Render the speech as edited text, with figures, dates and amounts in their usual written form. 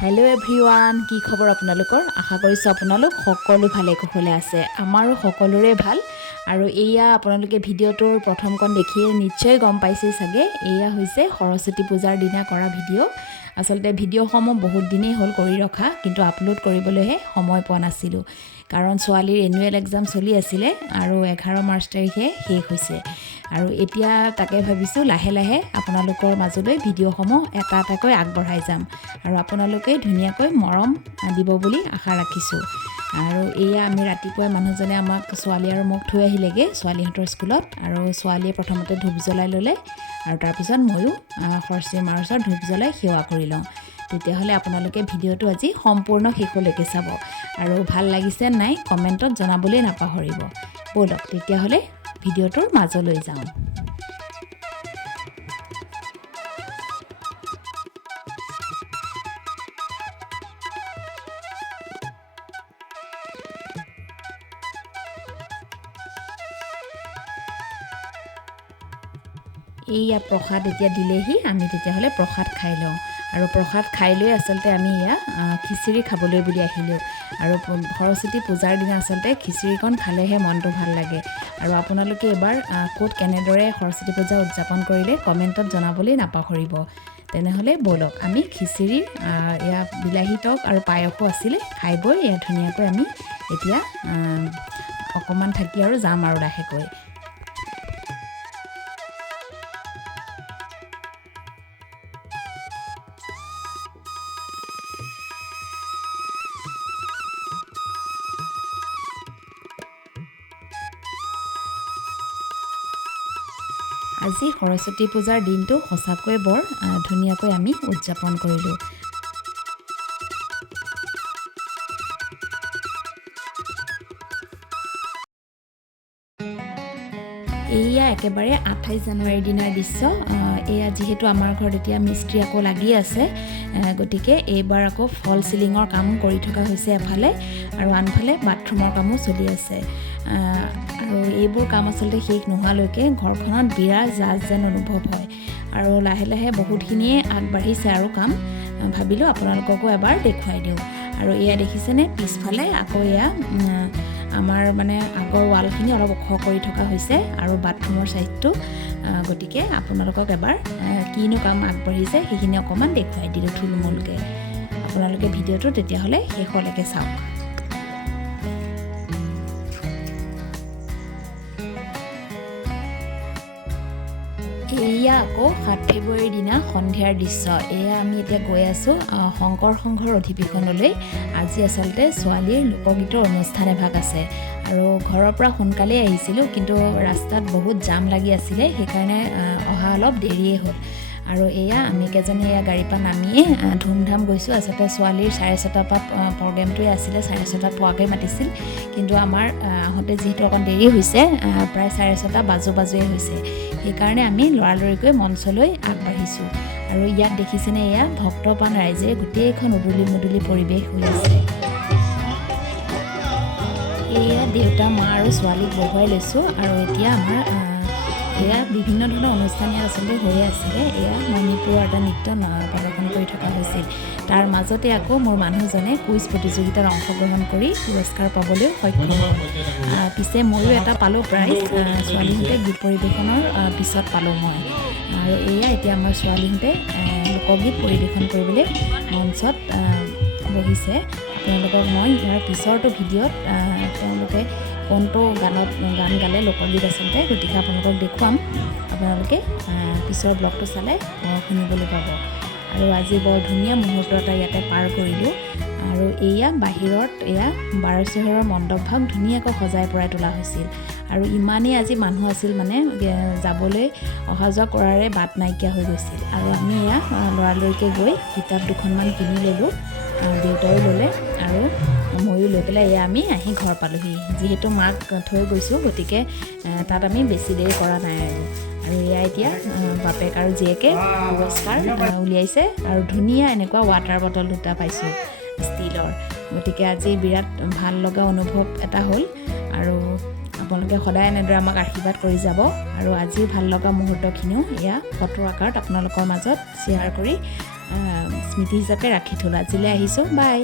Hello' everyone, কি খবৰ আপোনালোকৰ? আশা কৰিছোঁ আপোনালোক সকলো ভালে কুশলে আছে। আমাৰো সকলোৰে ভাল। আৰু এয়া আপোনালোকে ভিডিঅ'টোৰ প্ৰথমকণ দেখিয়ে নিশ্চয় গম পাইছেই চাগে, এয়া হৈছে সৰস্বতী পূজাৰ দিনা কৰা ভিডিঅ'। আচলতে ভিডিঅ'সমূহ বহুত দিনেই হ'ল কৰি ৰখা, কিন্তু আপলোড কৰিবলৈহে সময় পোৱা নাছিলোঁ। কাৰণ ছোৱালীৰ এনুৱেল এক্সাম চলি আছিলে আৰু 11 মাৰ্চ তাৰিখে শেষ হৈছে। আৰু এতিয়া তাকে ভাবিছোঁ লাহে লাহে আপোনালোকৰ মাজলৈ ভিডিঅ'সমূহ এটা এটাকৈ আগবঢ়াই যাম আৰু আপোনালোকে ধুনীয়াকৈ মৰম দিব বুলি আশা ৰাখিছোঁ। আৰু এয়া আমি ৰাতিপুৱাই মানুহজনে আমাক ছোৱালী আৰু মোক থৈ আহিলেগৈ ছোৱালীহঁতৰ স্কুলত। আৰু ছোৱালীয়ে প্ৰথমতে ধূপ জ্বলাই ল'লে আৰু তাৰপিছত ময়ো সৰস্বতী মাৰ ওচৰত ধূপ জ্বলাই সেৱা কৰি লওঁ। তেতিয়াহ'লে আপোনালোকে ভিডিঅ'টো আজি সম্পূৰ্ণ শেষলৈকে চাব আৰু ভাল লাগিছে নাই কমেণ্টত জনাবলৈ নাপাহৰিব। ব'লক তেতিয়াহ'লে ভিডিঅ'টোৰ মাজলৈ যাওঁ। এইয়া প্ৰসাদ এতিয়া দিলেহি, আমি তেতিয়াহ'লে প্ৰসাদ খাই লওঁ। আৰু প্ৰসাদ খাই লৈ আচলতে আমি এয়া খিচিৰি খাবলৈ বুলি আহিলোঁ। আৰু সৰস্বতী পূজাৰ দিনা আচলতে খিচিৰিকণ খালেহে মনটো ভাল লাগে। আৰু আপোনালোকে এবাৰ ক'ত কেনেদৰে সৰস্বতী পূজা উদযাপন কৰিলে কমেণ্টত জনাবলৈ নাপাহৰিব। তেনেহ'লে ব'লক আমি খিচিৰি এয়া বিলাহী টক আৰু পায়সো আছিলে, খাই বৈ এয়া ধুনীয়াকৈ আমি এতিয়া অকণমান থাকি আৰু যাম আৰু লাহেকৈ। আজি সৰস্বতী পূজাৰ দিনটো সঁচাকৈ বৰ ধুনীয়াকৈ আমি উদযাপন কৰিলোঁ। এয়া একেবাৰে 28 জানুৱাৰীৰ দিনাৰ দৃশ্য। এয়া যিহেতু আমাৰ ঘৰত এতিয়া মিস্ত্ৰী আকৌ লাগি আছে, গতিকে এইবাৰ আকৌ ফল চিলিঙৰ কাম কৰি থকা হৈছে এফালে, আৰু আনফালে বাথৰুমৰ কামো চলি আছে। আৰু এইবোৰ কাম আচলতে শেষ নোহোৱালৈকে ঘৰখনত বিৰাট জাজ যেন অনুভৱ হয়। আৰু লাহে লাহে বহুতখিনিয়ে আগবাঢ়িছে আৰু কাম। ভাবিলোঁ আপোনালোককো এবাৰ দেখুৱাই দিওঁ। আৰু এয়া দেখিছেনে, পিছফালে আকৌ এয়া আমাৰ মানে আগৰ ৱালখিনি অলপ ওখ কৰি থকা হৈছে আৰু বাথৰুমৰ ছাইডটো। গতিকে আপোনালোকক এবাৰ কিনো কাম আগবাঢ়িছে সেইখিনি অকণমান দেখুৱাই দিলোঁ থুলমূলকৈ। আপোনালোকে ভিডিঅ'টো তেতিয়াহ'লে শেষলৈকে চাওক। এয়া আকৌ 7 ফেব্ৰুৱাৰীৰ দিনা সন্ধিয়াৰ দৃশ্য। এয়া আমি এতিয়া গৈ আছোঁ শংকৰ সংঘৰ অধিৱেশনলৈ। আজি আচলতে ছোৱালীৰ লোকগীতৰ অনুষ্ঠান এভাগ আছে। আৰু ঘৰৰ পৰা সোনকালেই আহিছিলোঁ, কিন্তু ৰাস্তাত বহুত জাম লাগি আছিলে, সেইকাৰণে অহা অলপ দেৰিয়ে হ'ল। আৰু এয়া আমি কেইজনী এয়া গাড়ীৰ পৰা নামিয়ে ধুমধাম গৈছোঁ। আচলতে ছোৱালীৰ 6:30 পৰা প্ৰগ্ৰেমটোৱে আছিলে, 6:30 পোৱাকৈ মাতিছিল, কিন্তু আমাৰ আহোঁতে যিহেতু অকণ দেৰি হৈছে, প্ৰায় 6:30 বাজোৱে হৈছে, সেইকাৰণে আমি লৰালৰিকৈ মঞ্চলৈ আগবাঢ়িছোঁ। আৰু ইয়াত দেখিছেনে, এয়া ভক্তপ্ৰাণ ৰাইজে গোটেইখন উদুলি মুদুলি পৰিৱেশ হৈ আছে। এয়া দেউতা, মা আৰু ছোৱালীক বহুৱাই লৈছোঁ। আৰু এতিয়া আমাৰ এয়া বিভিন্ন ধৰণৰ অনুষ্ঠান ইয়াত আচলতে হৈয়ে আছিলে। এয়া মণিপুৰৰ এটা নৃত্য প্ৰদৰ্শন কৰি থকা হৈছিল। তাৰ মাজতে আকৌ মোৰ মানুহজনে কুইজ প্ৰতিযোগিতাত অংশগ্ৰহণ কৰি পুৰস্কাৰ পাবলৈ সক্ষম হ'ল। পিছে ময়ো এটা পালোঁ প্ৰাইজ, ছোৱালীহঁতে গীত পৰিৱেশনৰ পিছত পালোঁ মই। আৰু এয়া এতিয়া আমাৰ ছোৱালীহঁতে লোকগীত পৰিৱেশন কৰিবলৈ মঞ্চত বহিছে। তেওঁলোকক মই ইয়াৰ পিছৰটো ভিডিঅ'ত তেওঁলোকে কোনটো গান গালে লোকগীত আচলতে, গতিকে আপোনালোকক দেখুৱাম। আপোনালোকে পিছৰ ব্লগটো চালে শুনিবলৈ পাব। আৰু আজি বৰ ধুনীয়া মুহূৰ্ত এটা ইয়াতে পাৰ কৰিলোঁ। আৰু এয়া বাহিৰত এয়া 12 চেহৰৰ মণ্ডপভাগ ধুনীয়াকৈ সজাই পৰাই তোলা হৈছিল। আৰু ইমানেই আজি মানুহ আছিল, মানে যাবলৈ অহা যোৱা কৰাৰে বাট নাইকিয়া হৈ গৈছিল। আৰু আমি এয়া লৰালৰিকৈ গৈ কিতাপ দুখনমান কিনি ল'লোঁ, দেউতাও ল'লে আৰু ময়ো লৈ পেলাই এয়া আমি আহি ঘৰ পালোঁহি। যিহেতু মাক থৈ গৈছোঁ, গতিকে তাত আমি বেছি দেৰি কৰা নাই। আৰু এয়া এতিয়া বাপেক আৰু জীয়েকে পুৰস্কাৰ উলিয়াইছে। আৰু ধুনীয়া এনেকুৱা ৱাটাৰ বটল 2টা পাইছোঁ ষ্টীলৰ। গতিকে আজি বিৰাট ভাল লগা অনুভৱ এটা হ'ল। আৰু আপোনালোকে সদায় এনেদৰে আমাক আশীৰ্বাদ কৰি যাব। আৰু আজিৰ ভাল লগা মুহূৰ্তখিনিও এয়া ফটো আকাৰত আপোনালোকৰ মাজত শ্বেয়াৰ কৰি স্মৃতি হিচাপে ৰাখি থ'লোঁ। আজিলৈ আহিছোঁ, বাই।